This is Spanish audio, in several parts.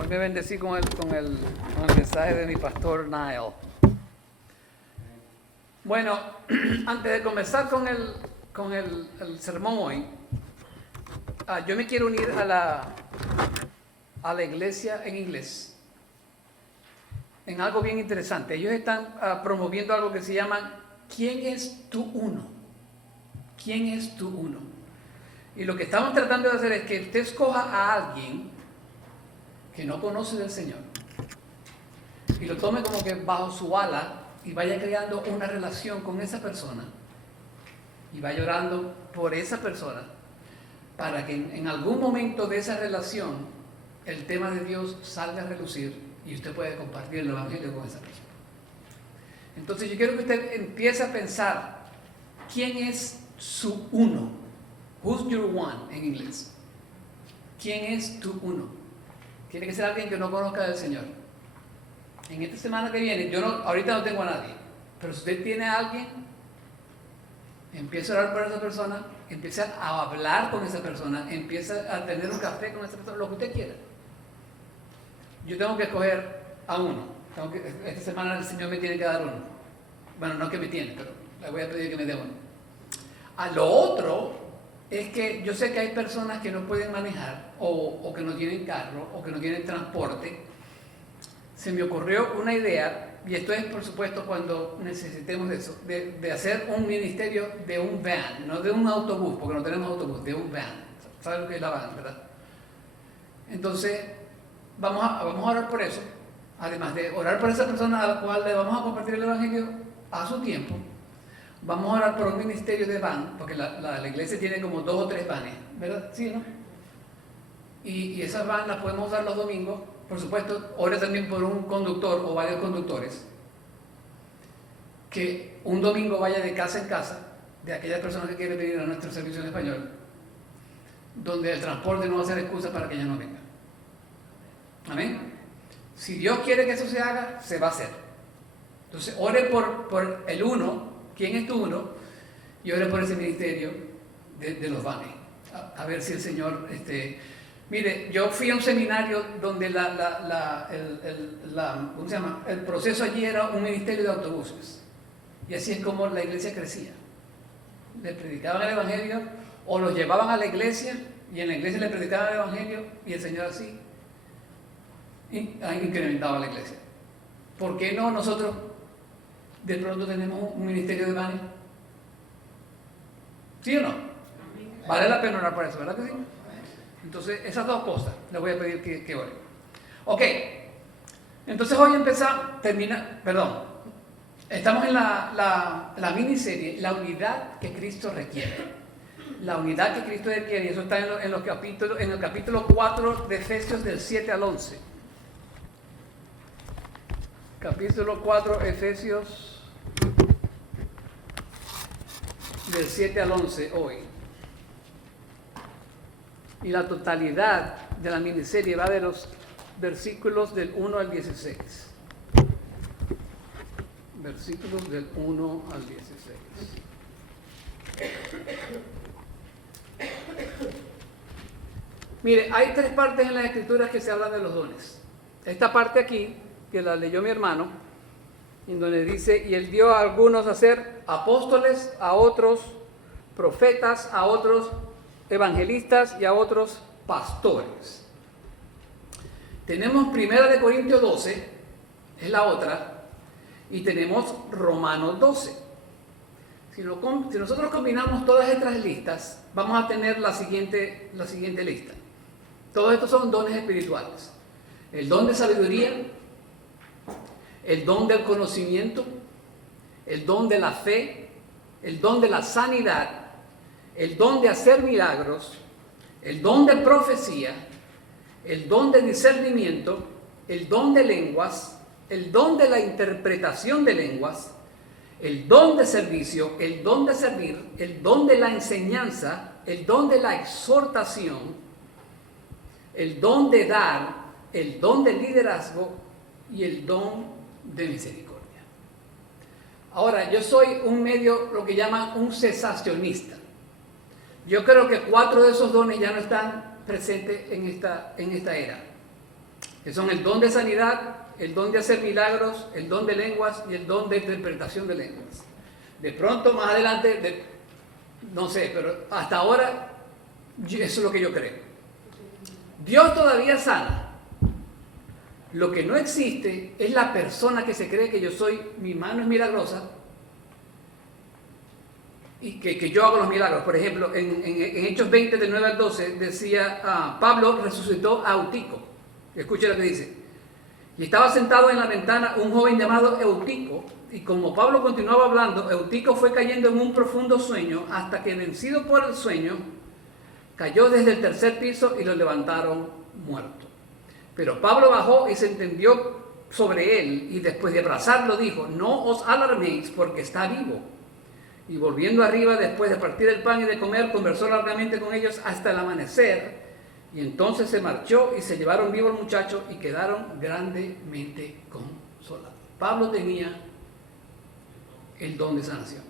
Hoy me bendecí con el mensaje de mi pastor Niall. Bueno, antes de comenzar con el sermón hoy, yo me quiero unir a la iglesia en inglés en algo bien interesante. Ellos están promoviendo algo que se llama ¿Quién es tu uno? ¿Quién es tu uno? Y lo que estamos tratando de hacer es que usted escoja a alguien que no conoce del Señor y lo tome como que bajo su ala y vaya creando una relación con esa persona y vaya orando por esa persona para que en algún momento de esa relación el tema de Dios salga a relucir y usted pueda compartir el evangelio con esa persona. Entonces yo quiero que usted empiece a pensar quién es su uno. Who's your one en inglés? ¿Quién es tu uno? Tiene que ser alguien que no conozca del Señor. En esta semana que viene, ahorita no tengo a nadie, pero si usted tiene a alguien, empieza a orar por esa persona, empieza a hablar con esa persona, empieza a tener un café con esa persona, lo que usted quiera. Yo tengo que escoger a uno. Esta semana el Señor me tiene que dar uno. Bueno, no que me tiene, pero le voy a pedir que me dé uno. A lo otro es que yo sé que hay personas que no pueden manejar o que no tienen carro o que no tienen transporte. Se me ocurrió una idea, y esto es por supuesto cuando necesitemos eso, de hacer un ministerio de un van, no de un autobús, porque no tenemos autobús, de un van. ¿Sabes lo que es la van, verdad? Entonces, vamos a orar por eso, además de orar por esa persona a la cual le vamos a compartir el evangelio a su tiempo. Vamos a orar por un ministerio de van, porque la iglesia tiene como 2 o 3 vanes, ¿verdad? ¿Sí, no? Y esas van las podemos usar los domingos. Por supuesto, ore también por un conductor o varios conductores, que un domingo vaya de casa en casa, de aquellas personas que quieren venir a nuestro servicio en español, donde el transporte no va a ser excusa para que ella no venga. Amén. Si Dios quiere que eso se haga, se va a hacer. Entonces, ore por el uno. ¿Quién es tu uno? Y ore por ese ministerio de los vanes. A ver si el Señor... Mire, yo fui a un seminario donde ¿cómo se llama? El proceso allí era un ministerio de autobuses. Y así es como la iglesia crecía. Le predicaban el evangelio o los llevaban a la iglesia y en la iglesia le predicaban el evangelio y el Señor así incrementaba la iglesia. ¿Por qué no nosotros de pronto tenemos un ministerio de vanes? ¿Sí o no? Vale la pena orar por eso, ¿verdad que sí? Entonces, esas dos cosas les voy a pedir que oren. Ok, entonces hoy estamos en la miniserie, la unidad que Cristo requiere. La unidad que Cristo requiere, y eso está en el capítulo 4 de Efesios del 7 al 11. Capítulo 4, Efesios del 7 al 11 hoy. Y la totalidad de la miniserie va de los versículos del 1 al 16. Versículos del 1 al 16. Mire, hay 3 partes en las Escrituras que se hablan de los dones. Esta parte aquí, que la leyó mi hermano, en donde dice, y él dio a algunos a ser apóstoles, a otros profetas, a otros evangelistas y a otros pastores. Tenemos 1 Corintios 12, es la otra, y tenemos Romanos 12. Si nosotros combinamos todas estas listas, vamos a tener la siguiente lista. Todos estos son dones espirituales. El don de sabiduría, el don del conocimiento, el don de la fe, el don de la sanidad, el don de hacer milagros, el don de profecía, el don de discernimiento, el don de lenguas, el don de la interpretación de lenguas, el don de servicio, el don de servir, el don de la enseñanza, el don de la exhortación, el don de dar, el don del liderazgo y el don de misericordia. Ahora, yo soy lo que llaman un cesacionista. Yo creo que 4 de esos dones ya no están presentes en esta era. que son el don de sanidad, el don de hacer milagros, el don de lenguas y el don de interpretación de lenguas. De pronto, más adelante, no sé, pero hasta ahora, eso es lo que yo creo. Dios todavía sana. Lo que no existe es la persona que se cree que yo soy, mi mano es milagrosa y que yo hago los milagros. Por ejemplo, en Hechos 20, del 9 al 12, decía, Pablo resucitó a Eutico. Escuche lo que dice. Y estaba sentado en la ventana un joven llamado Eutico, y como Pablo continuaba hablando, Eutico fue cayendo en un profundo sueño, hasta que, vencido por el sueño, cayó desde el tercer piso y lo levantaron muerto. Pero Pablo bajó y se tendió sobre él, y después de abrazarlo dijo, no os alarméis, porque está vivo. Y volviendo arriba, después de partir el pan y de comer, conversó largamente con ellos hasta el amanecer, y entonces se marchó y se llevaron vivo al muchacho y quedaron grandemente consolados. Pablo tenía el don de sanación,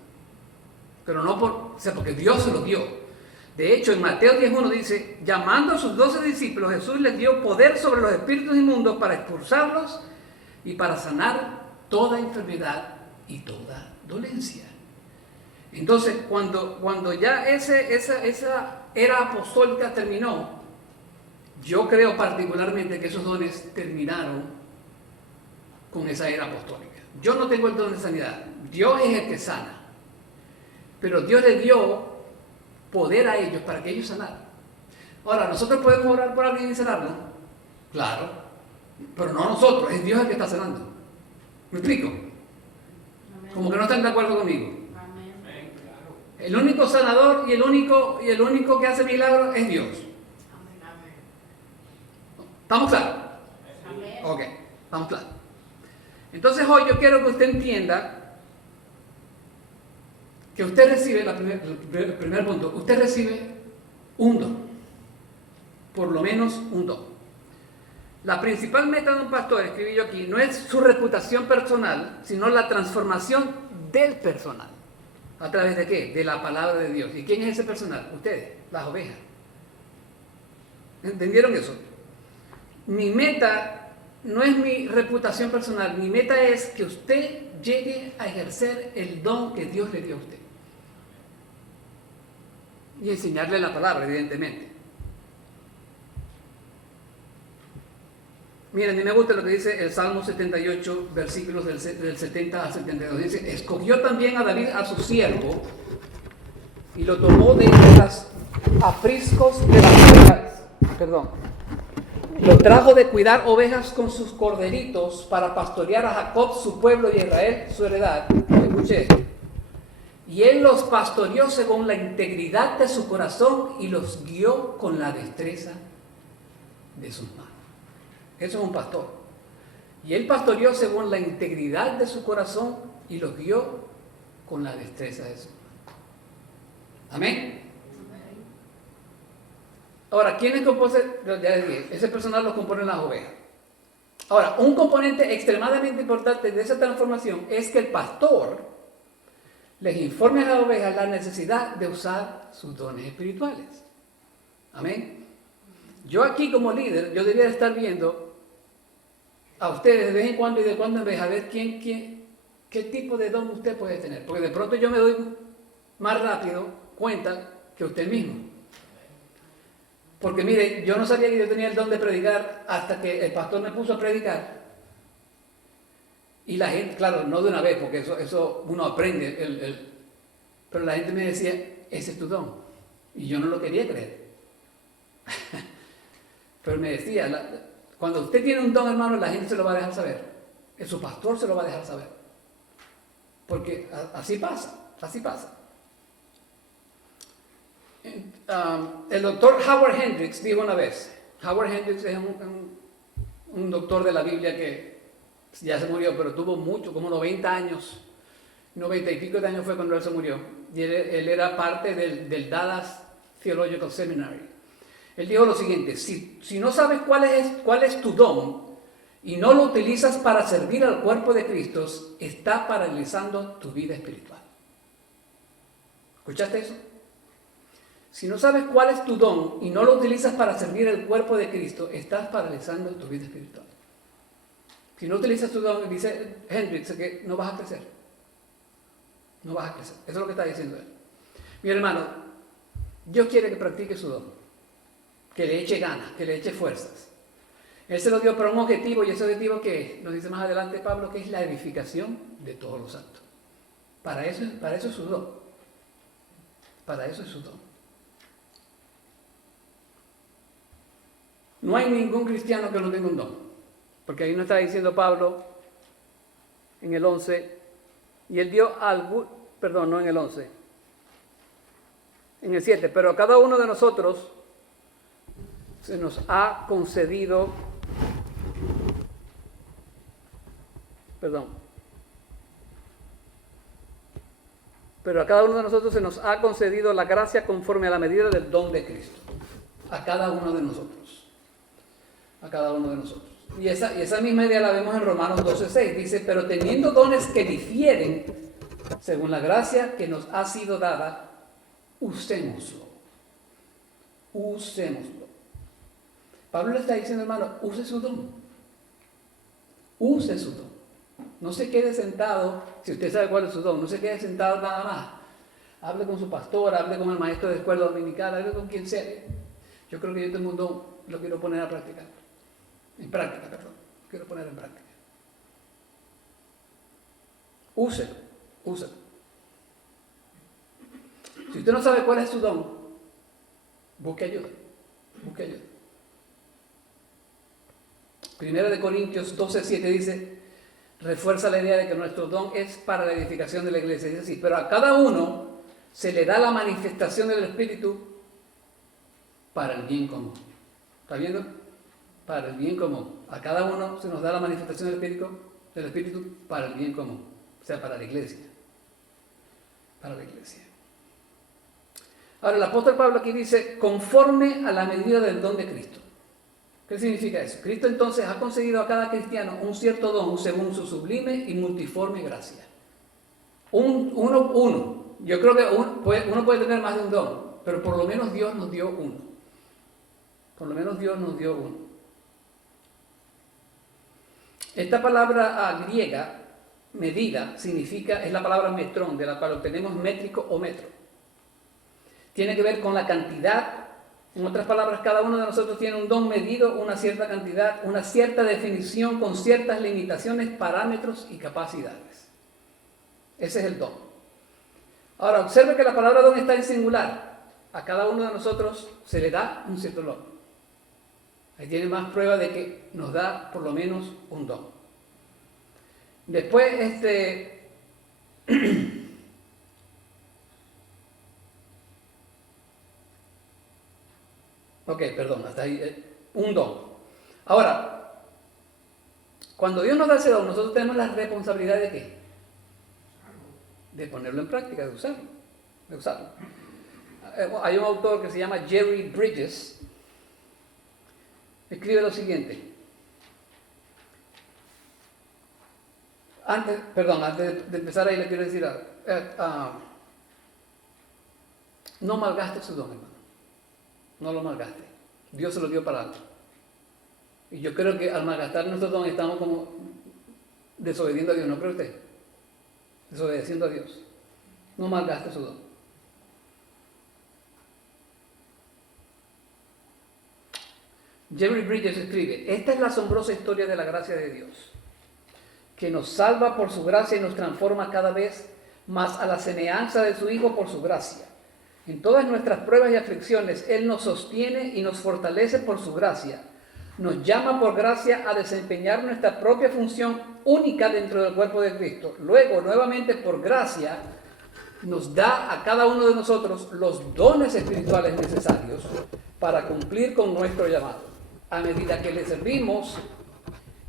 pero no porque Dios se lo dio. De hecho, en Mateo 10:1 dice, llamando a sus 12 discípulos, Jesús les dio poder sobre los espíritus inmundos para expulsarlos y para sanar toda enfermedad y toda dolencia. Entonces, cuando ya esa era apostólica terminó, yo creo particularmente que esos dones terminaron con esa era apostólica. Yo no tengo el don de sanidad. Dios es el que sana. Pero Dios le dio poder a ellos para que ellos sanaran. Ahora, ¿nosotros podemos orar por alguien y sanarlo? Claro. Pero no nosotros, es Dios el que está sanando. ¿Me explico? Como que no están de acuerdo conmigo. El único sanador y el único que hace milagros es Dios. ¿Estamos claros? Ok, estamos claros. Entonces hoy yo quiero que usted entienda que usted recibe, el primer punto, usted recibe un don, por lo menos un don. La principal meta de un pastor, escribí yo aquí, no es su reputación personal, sino la transformación del personal. ¿A través de qué? De la palabra de Dios. ¿Y quién es ese personal? Ustedes, las ovejas. ¿Entendieron eso? Mi meta no es mi reputación personal, mi meta es que usted llegue a ejercer el don que Dios le dio a usted. Y enseñarle la palabra, evidentemente. Miren, a mí me gusta lo que dice el Salmo 78, versículos del 70 al 72. Dice, escogió también a David a su siervo y lo tomó de los apriscos de las ovejas. Lo trajo de cuidar ovejas con sus corderitos para pastorear a Jacob, su pueblo, y a Israel, su heredad. Escuche esto. Y él los pastoreó según la integridad de su corazón y los guió con la destreza de sus manos. Eso es un pastor. Y él pastoreó según la integridad de su corazón y los guió con la destreza de su mano. Amén. Ahora, ¿quiénes componen? Ya les dije, ese personal lo componen las ovejas. Ahora, un componente extremadamente importante de esa transformación es que el pastor les informe a las ovejas la necesidad de usar sus dones espirituales. Amén. Yo aquí como líder, yo debería estar viendo a ustedes de vez en cuando y de cuando en vez a ver qué tipo de don usted puede tener. Porque de pronto yo me doy más rápido cuenta que usted mismo. Porque mire, yo no sabía que yo tenía el don de predicar hasta que el pastor me puso a predicar. Y la gente, claro, no de una vez, porque eso uno aprende. Pero la gente me decía, ese es tu don. Y yo no lo quería creer. Pero me decía, cuando usted tiene un don, hermano, la gente se lo va a dejar saber. Su pastor se lo va a dejar saber. Porque así pasa, así pasa. El doctor Howard Hendricks dijo una vez, Howard Hendricks es un doctor de la Biblia que ya se murió, pero tuvo mucho, como 90 años, 90 y pico de años fue cuando él se murió. Y él era parte del Dallas Theological Seminary. Él dijo lo siguiente, si no sabes cuál es tu don y no lo utilizas para servir al cuerpo de Cristo, está paralizando tu vida espiritual. ¿Escuchaste eso? Si no sabes cuál es tu don y no lo utilizas para servir el cuerpo de Cristo, estás paralizando tu vida espiritual. Si no utilizas tu don, dice Hendricks, que no vas a crecer. No vas a crecer. Eso es lo que está diciendo él. Mi hermano, Dios quiere que practique su don, que le eche ganas, que le eche fuerzas. Él se lo dio para un objetivo, y ese objetivo que nos dice más adelante Pablo, que es la edificación de todos los santos. Para eso es su don. Para eso es su don. No hay ningún cristiano que no tenga un don. Porque ahí nos está diciendo Pablo en el 11, y él dio algo, perdón, no en el 11, en el 7, pero a cada uno de nosotros se nos ha concedido, pero a cada uno de nosotros se nos ha concedido la gracia conforme a la medida del don de Cristo. A cada uno de nosotros. A cada uno de nosotros. Y esa misma idea la vemos en Romanos 12:6. Dice, pero teniendo dones que difieren, según la gracia que nos ha sido dada, usémoslo. Usémoslo. Pablo le está diciendo, hermano, use su don. Use su don. No se quede sentado, si usted sabe cuál es su don, no se quede sentado nada más. Hable con su pastor, hable con el maestro de escuela dominical, hable con quien sea. Yo creo que yo tengo un don, lo quiero poner a practicar. En práctica, perdón. Quiero poner en práctica. Úselo, úselo. Si usted no sabe cuál es su don, busque ayuda. Busque ayuda. Primera de Corintios 12:7 dice, refuerza la idea de que nuestro don es para la edificación de la iglesia. Dice así, pero a cada uno se le da la manifestación del Espíritu para el bien común. ¿Está viendo? Para el bien común. A cada uno se nos da la manifestación del Espíritu para el bien común. O sea, para la iglesia. Para la iglesia. Ahora, el apóstol Pablo aquí dice, conforme a la medida del don de Cristo. ¿Qué significa eso? Cristo entonces ha concedido a cada cristiano un cierto don según su sublime y multiforme gracia. Uno. Yo creo que uno puede tener más de un don, pero por lo menos Dios nos dio uno. Por lo menos Dios nos dio uno. Esta palabra griega, medida, es la palabra metrón, de la cual obtenemos métrico o metro. Tiene que ver con la cantidad. En otras palabras, cada uno de nosotros tiene un don medido, una cierta cantidad, una cierta definición con ciertas limitaciones, parámetros y capacidades. Ese es el don. Ahora, observe que la palabra don está en singular. A cada uno de nosotros se le da un cierto don. Ahí tiene más prueba de que nos da por lo menos un don. Después, hasta ahí, un don. Ahora, cuando Dios nos da ese don, nosotros tenemos la responsabilidad de ¿qué? De ponerlo en práctica, de usarlo. Hay un autor que se llama Jerry Bridges, escribe lo siguiente. Antes de empezar ahí le quiero decir no malgaste su don, hermano. No lo malgaste. Dios se lo dio para algo. Y yo creo que al malgastar nuestro don estamos como desobediendo a Dios, ¿no cree usted? Desobedeciendo a Dios. No malgaste su don. Jerry Bridges escribe, esta es la asombrosa historia de la gracia de Dios, que nos salva por su gracia y nos transforma cada vez más a la semejanza de su Hijo por su gracia. En todas nuestras pruebas y aflicciones, Él nos sostiene y nos fortalece por su gracia. Nos llama por gracia a desempeñar nuestra propia función única dentro del cuerpo de Cristo. Luego, nuevamente por gracia, nos da a cada uno de nosotros los dones espirituales necesarios para cumplir con nuestro llamado. A medida que le servimos,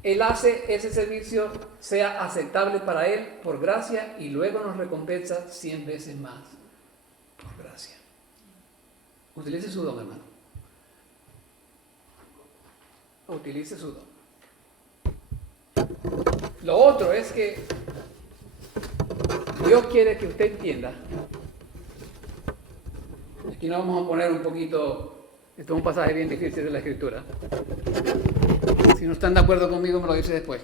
Él hace ese servicio sea aceptable para Él por gracia y luego nos recompensa 100 veces más por gracia. Utilice su don, hermano. Utilice su don. Lo otro es que Dios quiere que usted entienda. Aquí nos vamos a poner un poquito, esto es un pasaje bien difícil de la Escritura. Si no están de acuerdo conmigo, me lo dice después.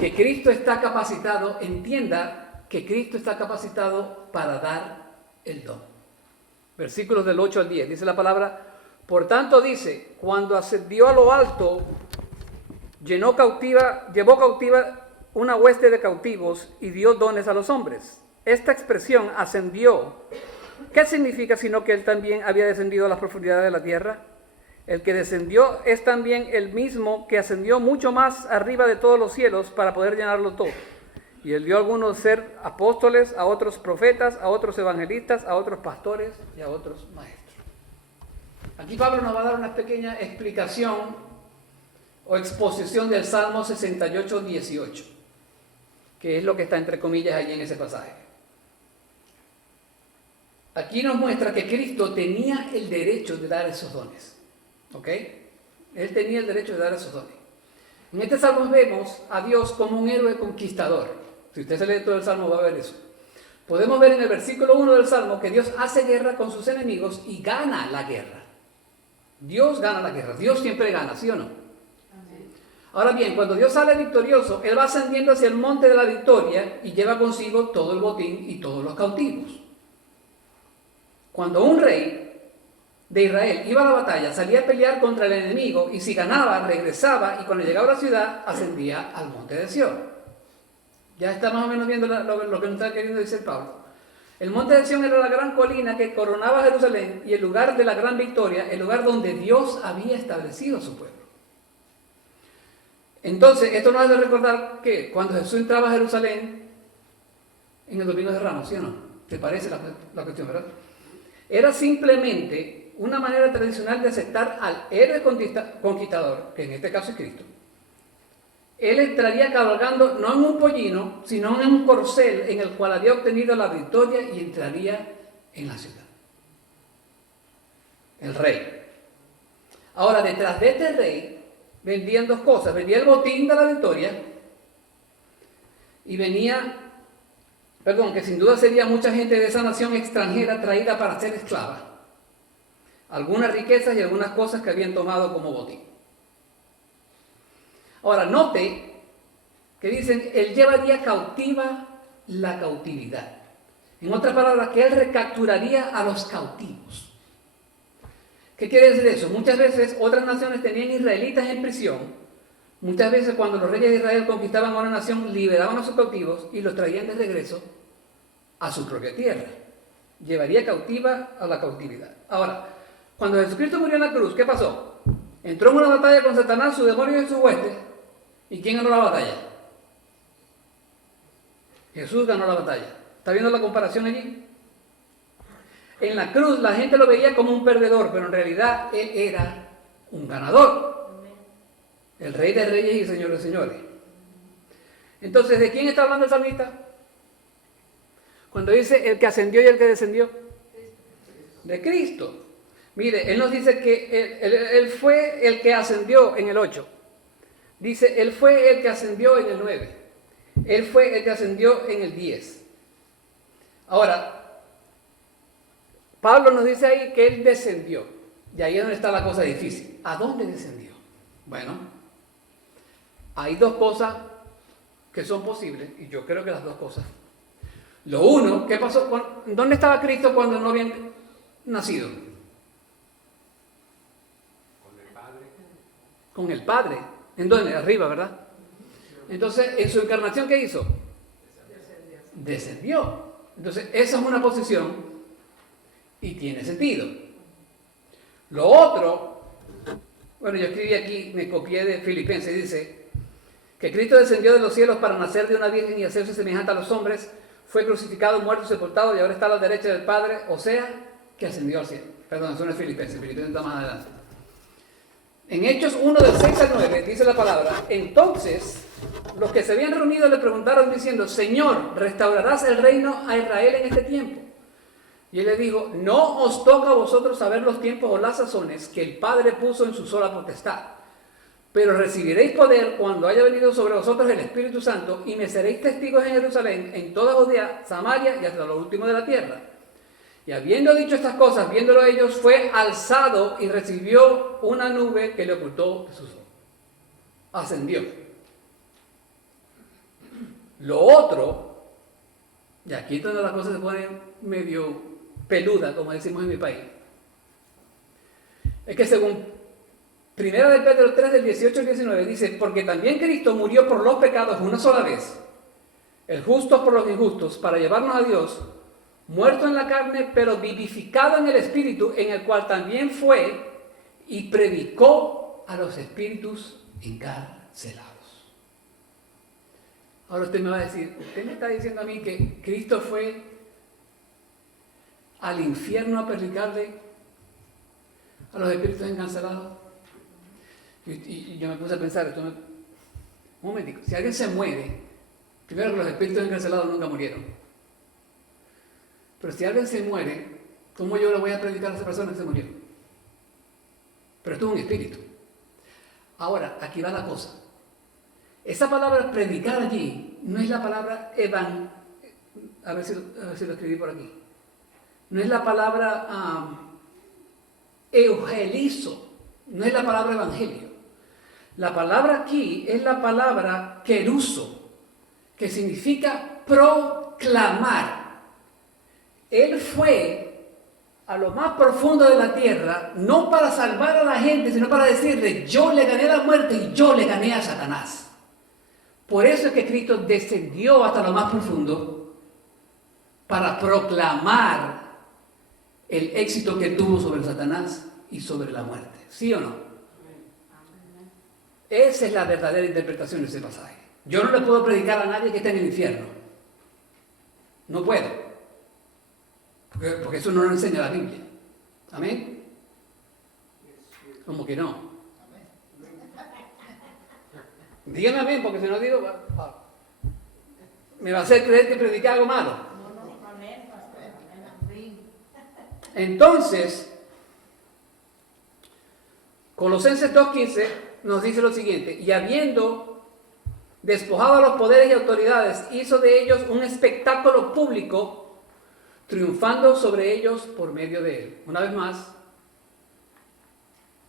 Que Cristo está capacitado, entienda que Cristo está capacitado para dar el don. Versículos del 8 al 10, dice la palabra, por tanto dice, cuando ascendió a lo alto, llevó cautiva una hueste de cautivos y dio dones a los hombres. Esta expresión ascendió, ¿qué significa sino que él también había descendido a las profundidades de la tierra? El que descendió es también el mismo que ascendió mucho más arriba de todos los cielos para poder llenarlo todo. Y él dio a algunos ser apóstoles, a otros profetas, a otros evangelistas, a otros pastores y a otros maestros. Aquí Pablo nos va a dar una pequeña explicación o exposición del Salmo 68, 18, que es lo que está entre comillas allí en ese pasaje. Aquí nos muestra que Cristo tenía el derecho de dar esos dones. ¿Ok? Él tenía el derecho de dar esos dones. En este salmo vemos a Dios como un héroe conquistador. Si usted se lee todo el salmo va a ver eso. Podemos ver en el versículo 1 del salmo que Dios hace guerra con sus enemigos y gana la guerra. Dios gana la guerra. Dios siempre gana, ¿sí o no? Ahora bien, cuando Dios sale victorioso, Él va ascendiendo hacia el monte de la victoria y lleva consigo todo el botín y todos los cautivos. Cuando un rey de Israel iba a la batalla, salía a pelear contra el enemigo y si ganaba, regresaba y cuando llegaba a la ciudad, ascendía al monte de Sión. Ya está más o menos viendo lo que nos está queriendo decir Pablo. El monte de Sión era la gran colina que coronaba Jerusalén y el lugar de la gran victoria, el lugar donde Dios había establecido a su pueblo. Entonces, esto nos hace recordar que cuando Jesús entraba a Jerusalén en el Domingo de Ramos, ¿sí o no? ¿Te parece la cuestión, verdad? Era simplemente una manera tradicional de aceptar al héroe conquistador, que en este caso es Cristo. Él entraría cabalgando no en un pollino, sino en un corcel en el cual había obtenido la victoria y entraría en la ciudad. El rey. Ahora, detrás de este rey vendían dos cosas. Vendía el botín de la victoria y que sin duda sería mucha gente de esa nación extranjera traída para ser esclava. Algunas riquezas y algunas cosas que habían tomado como botín. Ahora, note que dicen, él llevaría cautiva la cautividad. En otras palabras, que él recapturaría a los cautivos. ¿Qué quiere decir eso? Muchas veces otras naciones tenían israelitas en prisión. Muchas veces cuando los reyes de Israel conquistaban a una nación, liberaban a sus cautivos y los traían de regreso a su propia tierra. Llevaría cautiva a la cautividad. Ahora, cuando Jesucristo murió en la cruz, ¿qué pasó? Entró en una batalla con Satanás, su demonio y su hueste. ¿Y quién ganó la batalla? Jesús ganó la batalla. ¿Está viendo la comparación allí? En la cruz la gente lo veía como un perdedor, pero en realidad él era un ganador. El Rey de Reyes y Señor de Señores. Entonces, ¿de quién está hablando el salmista? Cuando dice el que ascendió y el que descendió. De Cristo. Mire, él nos dice que él fue el que ascendió en el 8. Dice, él fue el que ascendió en el 9. Él fue el que ascendió en el 10. Ahora, Pablo nos dice ahí que él descendió. Y ahí es donde está la cosa difícil. ¿A dónde descendió? Bueno, hay dos cosas que son posibles, y yo creo que las dos cosas. Lo uno, ¿qué pasó? ¿Dónde estaba Cristo cuando no había nacido? Con el Padre. ¿En dónde? Arriba, ¿verdad? Entonces, en su encarnación, ¿qué hizo? Descendió. Entonces, esa es una posición y tiene sentido. Lo otro, bueno, yo escribí aquí, me copié de Filipenses, dice que Cristo descendió de los cielos para nacer de una virgen y hacerse semejante a los hombres, fue crucificado, muerto, sepultado y ahora está a la derecha del Padre, o sea, que ascendió al cielo. Perdón, eso no es Filipenses está más adelante. En Hechos 1, del 6 al 9, dice la palabra, entonces los que se habían reunido le preguntaron diciendo, Señor, ¿restaurarás el reino a Israel en este tiempo? Y él le dijo, no os toca a vosotros saber los tiempos o las sazones que el Padre puso en su sola potestad. Pero recibiréis poder cuando haya venido sobre vosotros el Espíritu Santo y me seréis testigos en Jerusalén, en toda Judea, Samaria y hasta lo último de la tierra. Y habiendo dicho estas cosas, viéndolo ellos, fue alzado y recibió una nube que le ocultó de sus ojos. Ascendió. Lo otro, y aquí es donde las cosas se ponen medio peludas, como decimos en mi país, es que según Primera de Pedro 3, del 18 al 19, dice, porque también Cristo murió por los pecados una sola vez, el justo por los injustos, para llevarnos a Dios, muerto en la carne, pero vivificado en el Espíritu, en el cual también fue y predicó a los espíritus encarcelados. Ahora usted me va a decir, usted me está diciendo a mí que Cristo fue al infierno a predicarle a los espíritus encarcelados. Y yo me puse a pensar, un momentico, si alguien se muere, primero que los espíritus encarcelados nunca murieron. Pero si alguien se muere, ¿cómo yo le voy a predicar a esa persona que se murió? Pero esto es un espíritu. Ahora, aquí va la cosa. Esa palabra predicar allí no es la palabra a ver si lo escribí por aquí. No es la palabra eugelizo, no es la palabra evangelio. La palabra aquí es la palabra keruso, que significa proclamar. Él fue a lo más profundo de la tierra, no para salvar a la gente, sino para decirle, yo le gané la muerte y yo le gané a Satanás. Por eso es que Cristo descendió hasta lo más profundo, para proclamar el éxito que tuvo sobre Satanás y sobre la muerte. ¿Sí o no? Esa es la verdadera interpretación de ese pasaje. Yo no le puedo predicar a nadie que esté en el infierno. No puedo. Porque eso no lo enseña la Biblia. ¿Amén? ¿Cómo que no? Dígame amén, porque si no digo, me va a hacer creer que prediqué algo malo. Entonces, Colosenses 2:15 nos dice lo siguiente, y habiendo despojado a los poderes y autoridades, hizo de ellos un espectáculo público, triunfando sobre ellos por medio de él. Una vez más,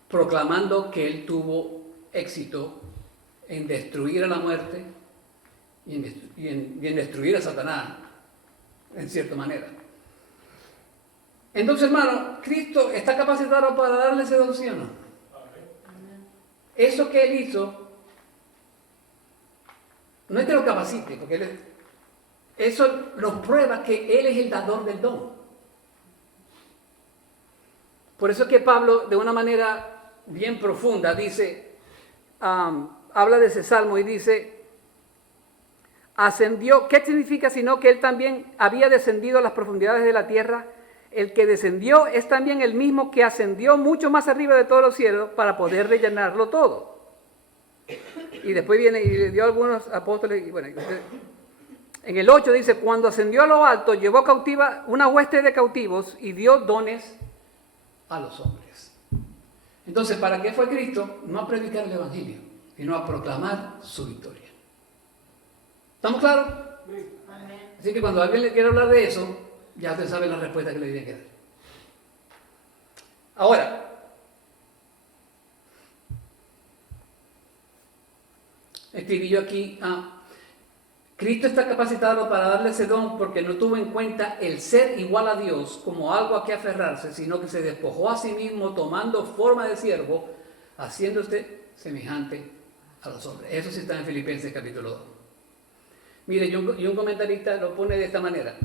proclamando que él tuvo éxito en destruir a la muerte y en destruir a Satanás, en cierta manera. Entonces, hermano, ¿Cristo está capacitado para darle ese don, sí o no? Eso que él hizo, no es que lo capacite, porque eso nos prueba que él es el dador del don. Por eso es que Pablo, de una manera bien profunda, dice, habla de ese salmo y dice, ascendió, ¿qué significa sino que él también había descendido a las profundidades de la tierra? El que descendió es también el mismo que ascendió mucho más arriba de todos los cielos para poder rellenarlo todo. Y después viene y le dio a algunos apóstoles, y bueno, en el 8 dice, cuando ascendió a lo alto, llevó cautiva una hueste de cautivos y dio dones a los hombres. Entonces, ¿para qué fue Cristo? No a predicar el evangelio, sino a proclamar su victoria. ¿Estamos claros? Amén. Así que cuando alguien le quiere hablar de eso, ya usted sabe la respuesta que le tiene que dar. Ahora, escribí yo aquí, Cristo está capacitado para darle ese don porque no tuvo en cuenta el ser igual a Dios como algo a que aferrarse, sino que se despojó a sí mismo tomando forma de siervo, haciéndose semejante a los hombres. Eso sí está en Filipenses capítulo 2. Mire, y un comentarista lo pone de esta manera.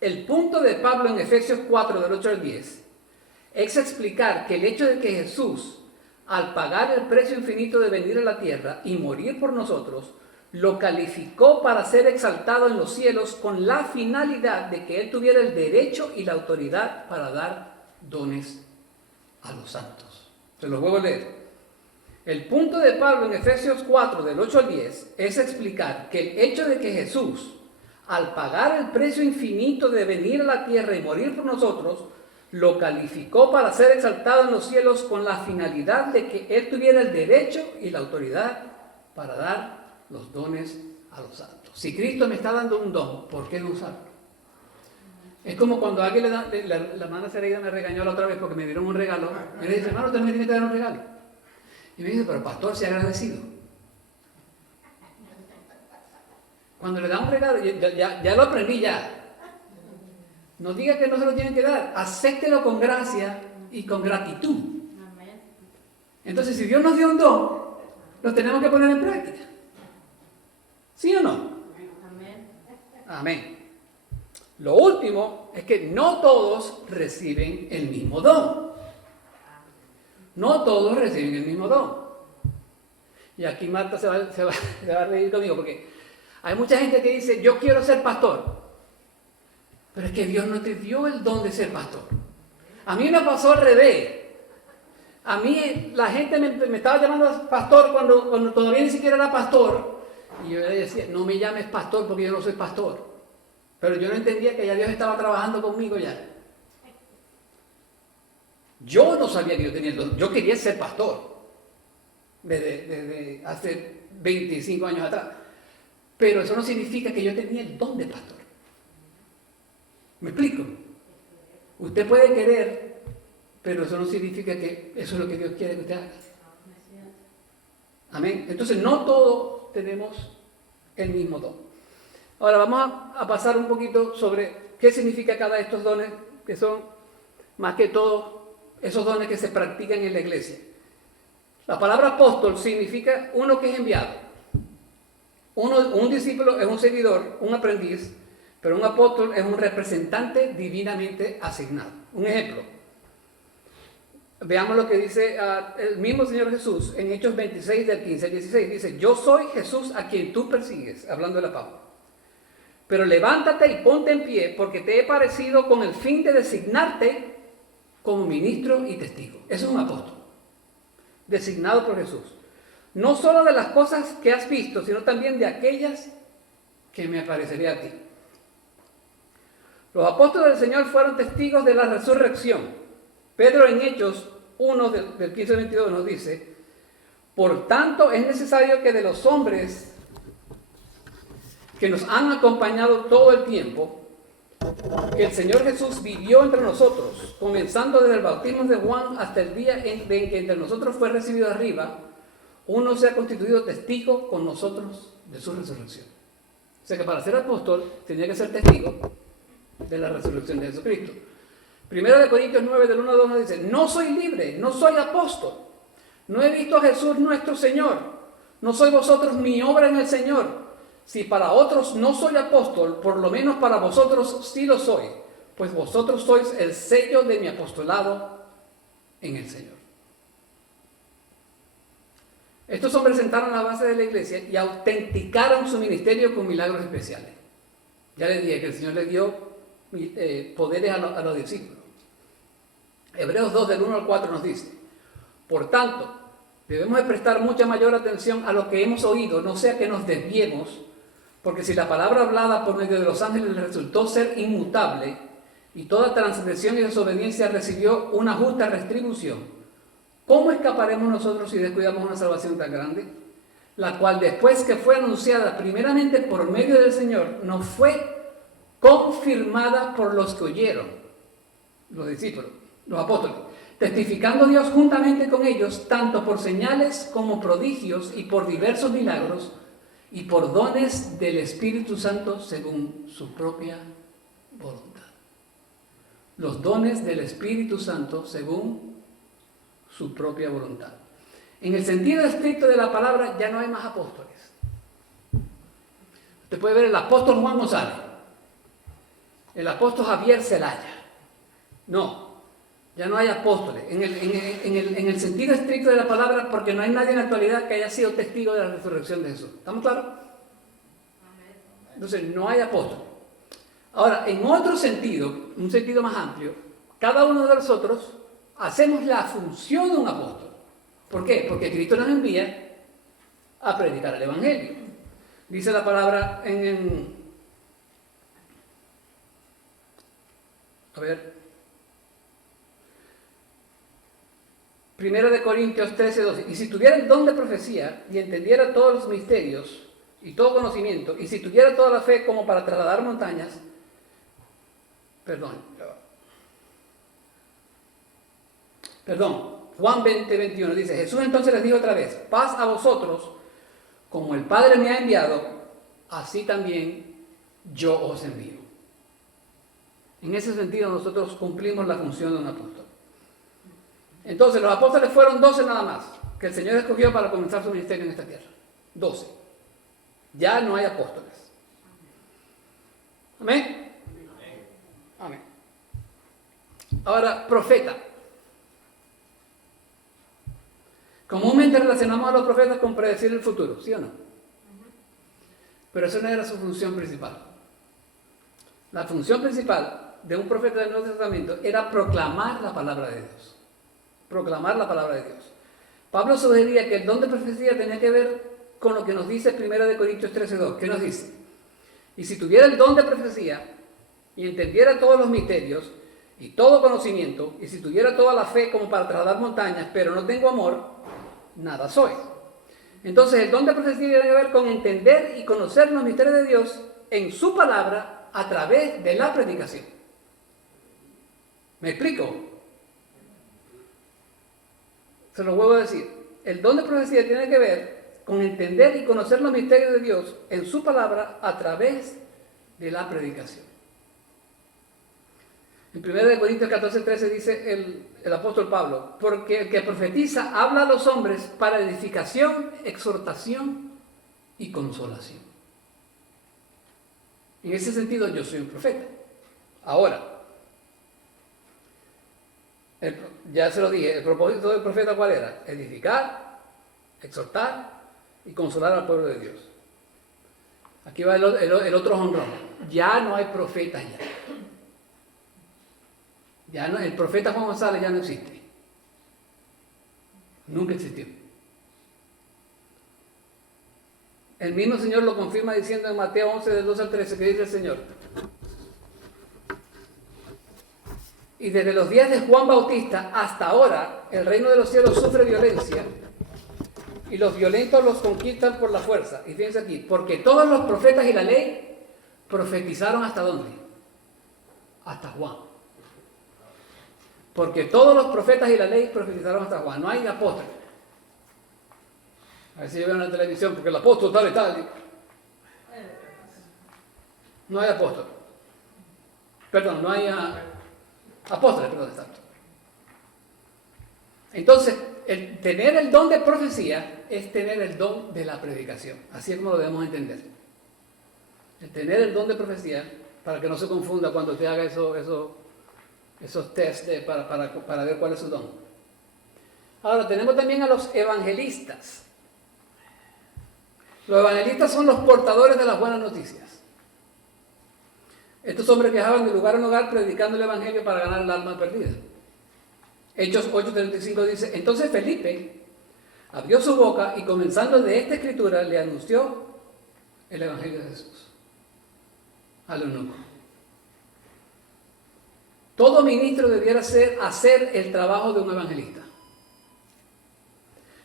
El punto de Pablo en Efesios 4, del 8 al 10, es explicar que el hecho de que Jesús, al pagar el precio infinito de venir a la tierra y morir por nosotros, lo calificó para ser exaltado en los cielos con la finalidad de que él tuviera el derecho y la autoridad para dar dones a los santos. Se los vuelvo a leer. El punto de Pablo en Efesios 4, del 8 al 10, es explicar que el hecho de que Jesús, al pagar el precio infinito de venir a la tierra y morir por nosotros, lo calificó para ser exaltado en los cielos con la finalidad de que Él tuviera el derecho y la autoridad para dar los dones a los santos. Si Cristo me está dando un don, ¿por qué no usarlo? Es como cuando alguien le da, la hermana Zereida me regañó la otra vez porque me dieron un regalo. Y le dice, hermano, usted me tiene que dar un regalo. Y me dice, pero pastor, sea agradecido. Cuando le da un regalo, ya lo aprendí ya. No diga que no se lo tienen que dar. Acéptelo con gracia y con gratitud. Entonces, si Dios nos dio un don, lo tenemos que poner en práctica. ¿Sí o no? Amén. Lo último es que no todos reciben el mismo don. No todos reciben el mismo don. Y aquí Marta se va a reír conmigo porque hay mucha gente que dice, yo quiero ser pastor. Pero es que Dios no te dio el don de ser pastor. A mí me pasó al revés. A mí la gente me estaba llamando pastor cuando todavía ni siquiera era pastor. Y yo le decía, no me llames pastor porque yo no soy pastor. Pero yo no entendía que ya Dios estaba trabajando conmigo ya. Yo no sabía que yo tenía el don. Yo quería ser pastor. Desde hace 25 años atrás. Pero eso no significa que yo tenía el don de pastor. ¿Me explico? Usted puede querer, pero eso no significa que eso es lo que Dios quiere que usted haga. Amén. Entonces no todos tenemos el mismo don. Ahora vamos a pasar un poquito sobre qué significa cada de estos dones, que son más que todo esos dones que se practican en la iglesia. La palabra apóstol significa uno que es enviado. Un discípulo es un seguidor, un aprendiz, pero un apóstol es un representante divinamente asignado. Un ejemplo. Veamos lo que dice el mismo Señor Jesús en Hechos 26 del 15 al 16. Dice, yo soy Jesús a quien tú persigues, hablando de la Pablo. Pero levántate y ponte en pie, porque te he parecido con el fin de designarte como ministro y testigo. Eso es un apóstol, designado por Jesús. No solo de las cosas que has visto, sino también de aquellas que me apareceré a ti. Los apóstoles del Señor fueron testigos de la resurrección. Pedro en Hechos 1 del 15 al 22 nos dice, por tanto es necesario que de los hombres que nos han acompañado todo el tiempo, que el Señor Jesús vivió entre nosotros, comenzando desde el bautismo de Juan hasta el día en que entre nosotros fue recibido arriba, uno se ha constituido testigo con nosotros de su resurrección. O sea que para ser apóstol tenía que ser testigo de la resurrección de Jesucristo. Primero de Corintios 9 del 1 al 2 nos dice, no soy libre, no soy apóstol, no he visto a Jesús nuestro Señor, no soy vosotros mi obra en el Señor. Si para otros no soy apóstol, por lo menos para vosotros sí lo soy, pues vosotros sois el sello de mi apostolado en el Señor. Estos hombres sentaron la base de la iglesia y autenticaron su ministerio con milagros especiales. Ya les dije que el Señor les dio poderes a los discípulos. Hebreos 2 del 1 al 4 nos dice, por tanto, debemos de prestar mucha mayor atención a lo que hemos oído, no sea que nos desviemos, porque si la palabra hablada por medio de los ángeles resultó ser inmutable y toda transgresión y desobediencia recibió una justa retribución, ¿cómo escaparemos nosotros si descuidamos una salvación tan grande? La cual después que fue anunciada primeramente por medio del Señor, nos fue confirmada por los que oyeron, los discípulos, los apóstoles, testificando Dios juntamente con ellos, tanto por señales como prodigios y por diversos milagros, y por dones del Espíritu Santo según su propia voluntad. Los dones del Espíritu Santo según su propia voluntad. En el sentido estricto de la palabra ya no hay más apóstoles. Usted puede ver el apóstol Juan González, el apóstol Javier Zelaya. No, ya no hay apóstoles. En el sentido estricto de la palabra, porque no hay nadie en la actualidad que haya sido testigo de la resurrección de Jesús. ¿Estamos claros? Entonces, no hay apóstoles. Ahora, en otro sentido, un sentido más amplio, cada uno de nosotros hacemos la función de un apóstol. ¿Por qué? Porque Cristo nos envía a predicar el Evangelio. Dice la palabra Primera de Corintios 13, 12. Y si tuviera el don de profecía y entendiera todos los misterios y todo conocimiento, y si tuviera toda la fe como para trasladar montañas, Juan 20, 21 dice, Jesús entonces les dijo otra vez, paz a vosotros, como el Padre me ha enviado, así también yo os envío. En ese sentido nosotros cumplimos la función de un apóstol. Entonces los apóstoles fueron 12 nada más, que el Señor escogió para comenzar su ministerio en esta tierra. 12. Ya no hay apóstoles. ¿Amén? Amén. Ahora, profeta. Comúnmente relacionamos a los profetas con predecir el futuro, ¿sí o no? Pero eso no era su función principal. La función principal de un profeta del Nuevo Testamento era proclamar la palabra de Dios. Proclamar la palabra de Dios. Pablo sugería que el don de profecía tenía que ver con lo que nos dice 1 Corintios 13:2. ¿Qué nos dice? Y si tuviera el don de profecía y entendiera todos los misterios y todo conocimiento, y si tuviera toda la fe como para trasladar montañas, pero no tengo amor, nada soy. Entonces el don de profecía tiene que ver con entender y conocer los misterios de Dios en su palabra a través de la predicación. ¿Me explico? Se lo vuelvo a decir. El don de profecía tiene que ver con entender y conocer los misterios de Dios en su palabra a través de la predicación. En 1 Corintios 14:13 dice el apóstol Pablo, porque el que profetiza habla a los hombres para edificación, exhortación y consolación. En ese sentido yo soy un profeta. Ahora, ya se lo dije, el propósito del profeta ¿cuál era? Edificar, exhortar y consolar al pueblo de Dios. Aquí va el otro jonrón. Ya no hay profetas ya. Ya no, el profeta Juan González ya no existe. Nunca existió. El mismo Señor lo confirma diciendo en Mateo 11, del 12 al 13, que dice el Señor. Y desde los días de Juan Bautista hasta ahora, el reino de los cielos sufre violencia y los violentos los conquistan por la fuerza. Y fíjense aquí, porque todos los profetas y la ley profetizaron ¿hasta dónde? Hasta Juan. Porque todos los profetas y la ley profetizaron hasta Juan. No hay apóstol. A ver si yo veo en la televisión, porque el apóstol tal y tal. No hay apóstol. Perdón, no hay apóstoles, perdón, exacto. Entonces, el tener el don de profecía es tener el don de la predicación. Así es como lo debemos entender. El tener el don de profecía, para que no se confunda cuando usted haga esos test para ver cuál es su don. Ahora, tenemos también a los evangelistas. Los evangelistas son los portadores de las buenas noticias. Estos hombres viajaban de lugar en lugar predicando el evangelio para ganar el alma perdida. Hechos 8:35 dice, entonces Felipe abrió su boca y comenzando de esta escritura le anunció el evangelio de Jesús al eunuco. Todo ministro debiera hacer el trabajo de un evangelista.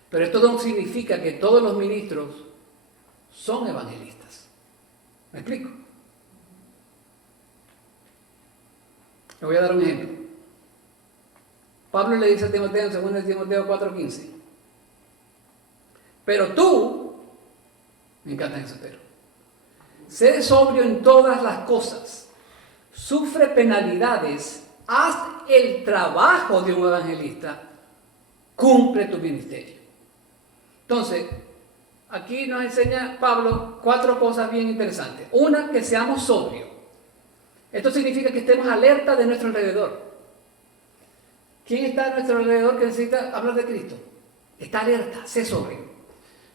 Pero esto no significa que todos los ministros son evangelistas. ¿Me explico? Le voy a dar un ejemplo. Pablo le dice a Timoteo en 2 Timoteo 4:15. Pero tú, me encanta eso, pero, sé sobrio en todas las cosas, sufre penalidades, haz el trabajo de un evangelista, cumple tu ministerio. Entonces, aquí nos enseña Pablo 4 cosas bien interesantes. Una, que seamos sobrios. Esto significa que estemos alerta de nuestro alrededor. ¿Quién está a nuestro alrededor que necesita hablar de Cristo? Está alerta, sé sobrio.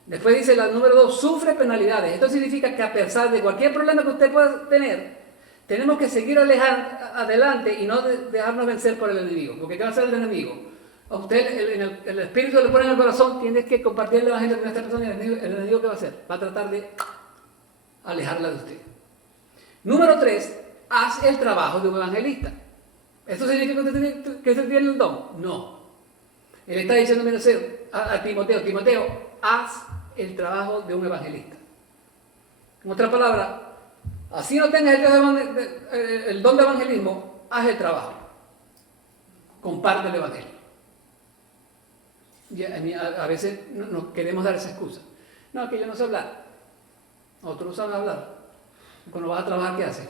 Después dice la número 2, sufre penalidades. Esto significa que a pesar de cualquier problema que usted pueda tener, tenemos que seguir adelante y no dejarnos vencer por el enemigo. Porque ¿qué va a hacer el enemigo? A usted el Espíritu le pone en el corazón, tienes que compartir el Evangelio con esta persona y el enemigo ¿qué va a hacer? Va a tratar de alejarla de usted. Número 3, haz el trabajo de un evangelista. ¿Esto significa que usted tiene el don? No. Él está diciendo a Timoteo, Timoteo, haz el trabajo de un evangelista. En otras palabras, así no tengas el don de evangelismo, haz el trabajo. Comparte el evangelio. Y a veces nos queremos dar esa excusa. No, que yo no sé hablar. Otros no saben hablar. Cuando vas a trabajar, ¿qué haces?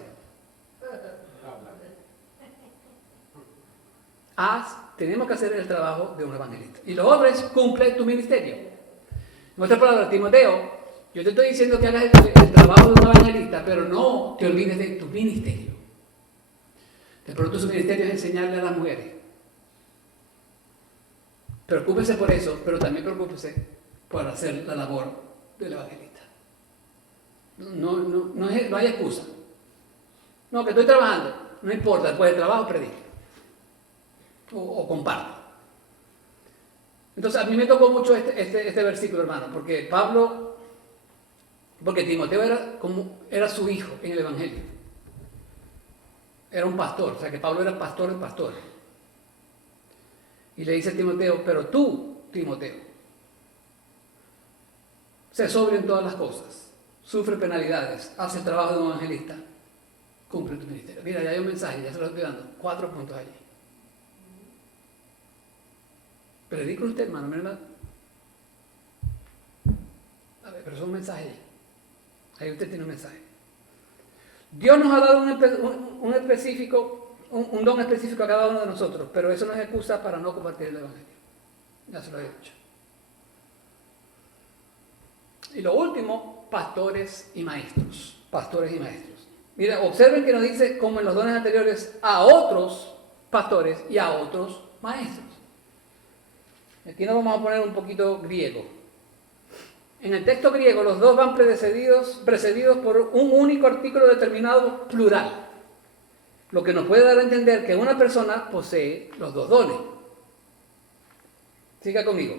Tenemos que hacer el trabajo de un evangelista. Y lo otro es, cumple tu ministerio. En otras palabras, Timoteo, yo te estoy diciendo que hagas el trabajo de un evangelista, pero no te olvides de tu ministerio. De pronto su ministerio es enseñarle a las mujeres. Preocúpese por eso, pero también preocúpese por hacer la labor del evangelista. No hay excusa. No, que estoy trabajando. No importa, después del trabajo predique. O comparto. Entonces a mí me tocó mucho este versículo, hermano, porque Timoteo era su hijo en el evangelio. Era un pastor, o sea que Pablo era pastor de pastores. Y le dice a Timoteo, pero tú, Timoteo, sé sobrio en todas las cosas, sufre penalidades, hace el trabajo de un evangelista, cumple tu ministerio. Mira, ya hay un mensaje, ya se lo estoy dando, 4 puntos allí. Predica usted, hermano, mira. A ver, pero es un mensaje allí. Ahí usted tiene un mensaje. Dios nos ha dado un don específico a cada uno de nosotros, pero eso no es excusa para no compartir el evangelio. Ya se lo he dicho. Y lo último, pastores y maestros. Pastores y maestros. Mira, observen que nos dice, como en los dones anteriores, a otros pastores y a otros maestros. Aquí nos vamos a poner un poquito griego. En el texto griego los dos van precedidos por un único artículo determinado plural, lo que nos puede dar a entender que una persona posee los dos dones. Siga conmigo.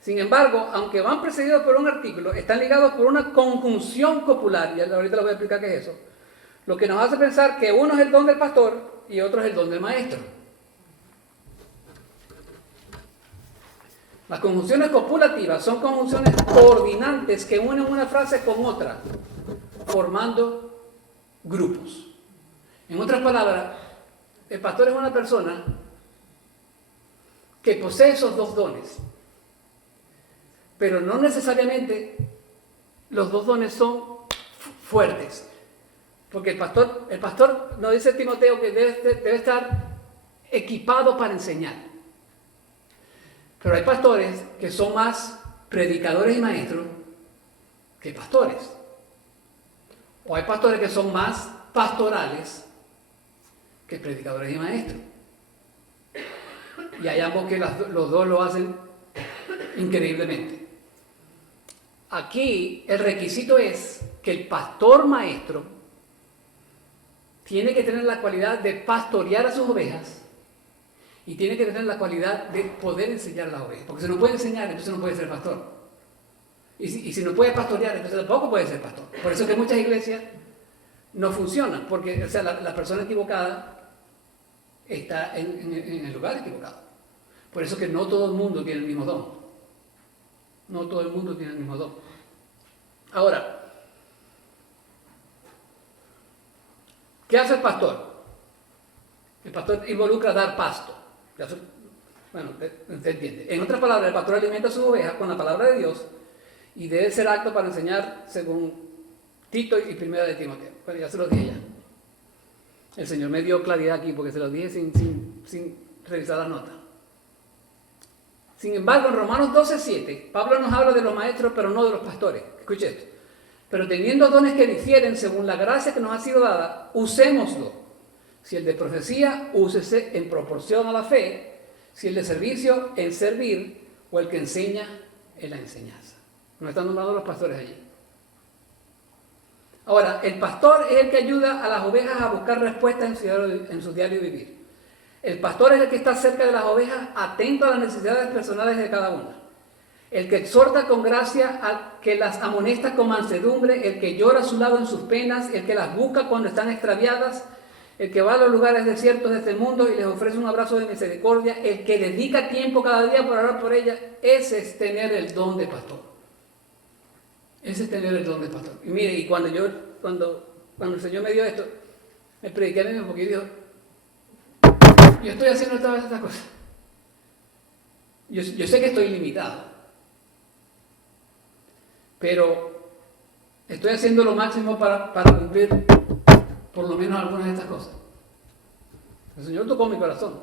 Sin embargo, aunque van precedidos por un artículo, están ligados por una conjunción copular, y ahorita les voy a explicar qué es eso, lo que nos hace pensar que uno es el don del pastor y otro es el don del maestro. Las conjunciones copulativas son conjunciones coordinantes que unen una frase con otra, formando grupos. En otras palabras, el pastor es una persona que posee esos dos dones, pero no necesariamente los dos dones son fuertes. Porque el pastor nos dice Timoteo que debe estar equipado para enseñar. Pero hay pastores que son más predicadores y maestros que pastores. O hay pastores que son más pastorales que predicadores y maestros. Y hay ambos que los dos lo hacen increíblemente. Aquí el requisito es que el pastor maestro tiene que tener la cualidad de pastorear a sus ovejas y tiene que tener la cualidad de poder enseñar a las ovejas. Porque si no puede enseñar, entonces no puede ser pastor. Y si no puede pastorear, entonces tampoco puede ser pastor. Por eso es que muchas iglesias no funcionan, porque la persona equivocada está en el lugar equivocado. Por eso es que no todo el mundo tiene el mismo don. No todo el mundo tiene el mismo don. Ahora, ¿qué hace el pastor? El pastor involucra dar pasto. Bueno, usted entiende. En otras palabras, el pastor alimenta a sus ovejas con la palabra de Dios y debe ser apto para enseñar según Tito y Primera de Timoteo. Bueno, ya se los dije ya. El Señor me dio claridad aquí porque se los dije sin revisar la nota. Sin embargo, en Romanos 12:7, Pablo nos habla de los maestros, pero no de los pastores. Escuche esto. Pero teniendo dones que difieren según la gracia que nos ha sido dada, usémoslo. Si el de profecía, úsese en proporción a la fe. Si el de servicio, en servir. O el que enseña, en la enseñanza. Nos están nombrando los pastores allí. Ahora, el pastor es el que ayuda a las ovejas a buscar respuestas en su diario vivir. El pastor es el que está cerca de las ovejas, atento a las necesidades personales de cada una. El que exhorta con gracia, al que las amonesta con mansedumbre, el que llora a su lado en sus penas, el que las busca cuando están extraviadas, el que va a los lugares desiertos de este mundo y les ofrece un abrazo de misericordia, el que dedica tiempo cada día para orar por ella, ese es tener el don de pastor. Ese es tener el don de pastor. Y mire, y cuando el Señor me dio esto, me prediqué a mí mismo porque yo estoy haciendo todas estas cosas. Yo sé que estoy limitado, pero estoy haciendo lo máximo para cumplir por lo menos algunas de estas cosas. El Señor tocó mi corazón.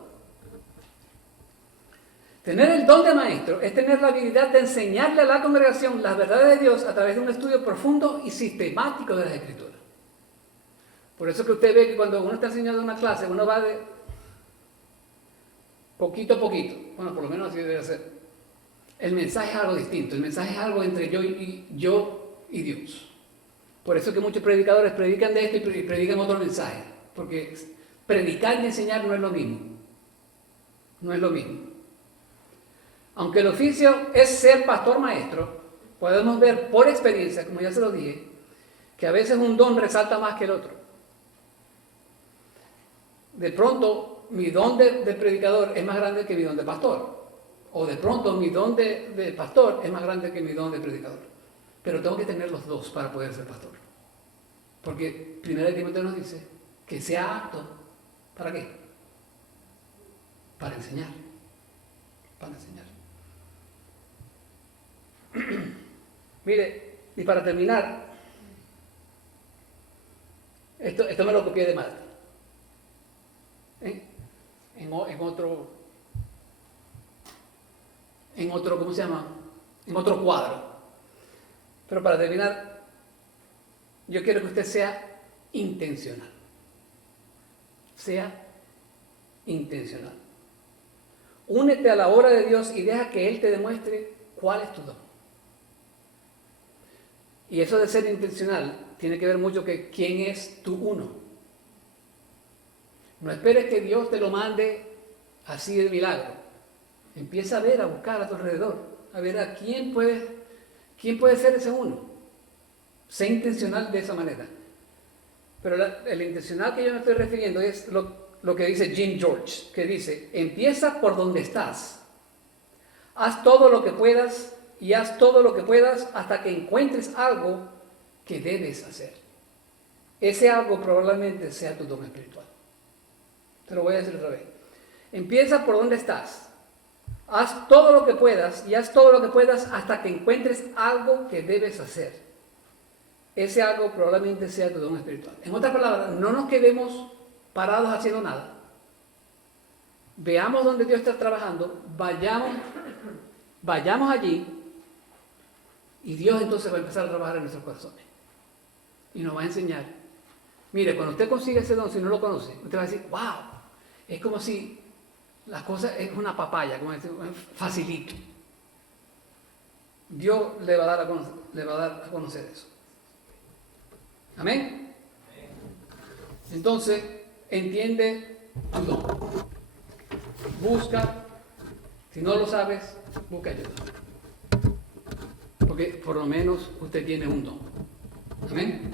Tener el don de maestro es tener la habilidad de enseñarle a la congregación las verdades de Dios a través de un estudio profundo y sistemático de las Escrituras. Por eso que usted ve que cuando uno está enseñando una clase, uno va de poquito a poquito. Bueno, por lo menos así debe ser. El mensaje es algo distinto. El mensaje es algo entre yo y Dios. Por eso que muchos predicadores predican de esto y predican otro mensaje. Porque predicar y enseñar no es lo mismo. No es lo mismo. Aunque el oficio es ser pastor maestro, podemos ver por experiencia, como ya se lo dije, que a veces un don resalta más que el otro. De pronto, mi don de predicador es más grande que mi don de pastor. O de pronto, mi don de pastor es más grande que mi don de predicador. Pero tengo que tener los dos para poder ser pastor. Porque 1 Timoteo nos dice que sea apto. ¿Para qué? Para enseñar. Para enseñar. Mire, y para terminar, esto me lo copié de Marta. En otro, ¿cómo se llama? En otro cuadro. Pero para terminar, yo quiero que usted sea intencional. Sea intencional. Únete a la obra de Dios y deja que Él te demuestre cuál es tu don. Y eso de ser intencional tiene que ver mucho con quién es tu uno. No esperes que Dios te lo mande así de milagro. Empieza a ver, a buscar a tu alrededor, a ver a quién puede ser ese uno. Sé intencional de esa manera. Pero el intencional que yo me estoy refiriendo es lo que dice Jim George, que dice, empieza por donde estás. Haz todo lo que puedas y haz todo lo que puedas hasta que encuentres algo que debes hacer. Ese algo probablemente sea tu don espiritual. Te lo voy a decir otra vez. Empieza por donde estás. Haz todo lo que puedas y haz todo lo que puedas hasta que encuentres algo que debes hacer. Ese algo probablemente sea tu don espiritual. En otras palabras, no nos quedemos parados haciendo nada. Veamos donde Dios está trabajando, vayamos allí y Dios entonces va a empezar a trabajar en nuestros corazones. Y nos va a enseñar. Mire, cuando usted consigue ese don, si no lo conoce, usted va a decir, wow, es como si las cosas es una papaya, como decir, facilito. Dios le va a dar a conocer eso. Amén. Entonces, entiende tu don. Busca, si no lo sabes, busca ayuda. Porque por lo menos usted tiene un don. Amén.